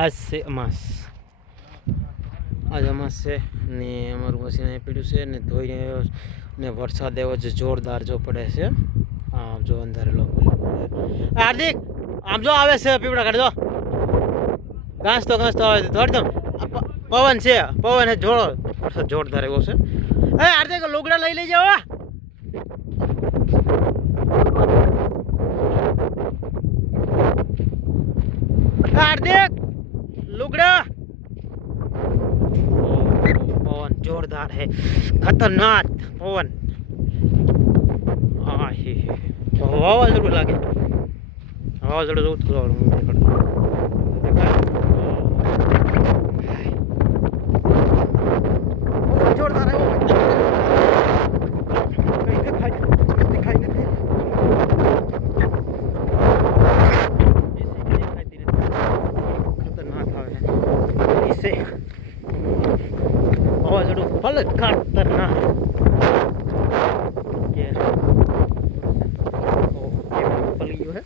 આજ છે અમાસ, આજ અમાસ છે ને અમારું મશીન અહીં પીડ્યું છે ને ધોઈને આવ્યો ને વરસાદ એવો જ જોરદાર જો પડે છે. હા જો અંધારેલો હાર્દિક આમ જો આવે છે પીપળા કાઢ જો ઘાસ તો આવે છે ધોડધમ પવન છે, પવન છે જોડો વરસાદ જોરદાર એવો છે. એ હાર્દિક લુગડા લઈ લઈ જાઓ. हार्दिक लुगड़ा पवन जोरदार है, खतरनाक पवन वावाजोडું લાગે વાવાઝોડું જોઉં થોડું જોરદાર આવ્યો કઈ દેખાય નથી. વાવાઝોડું ભલે ખતરનાક પલી ગયું હે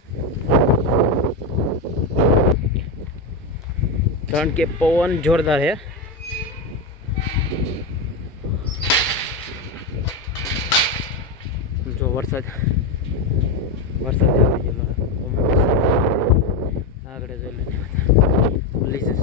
કારણ કે પવન જોરદાર હે. જો વરસાદ આવી ગયેલો આગળ જોઈ લે પોલીસ છે.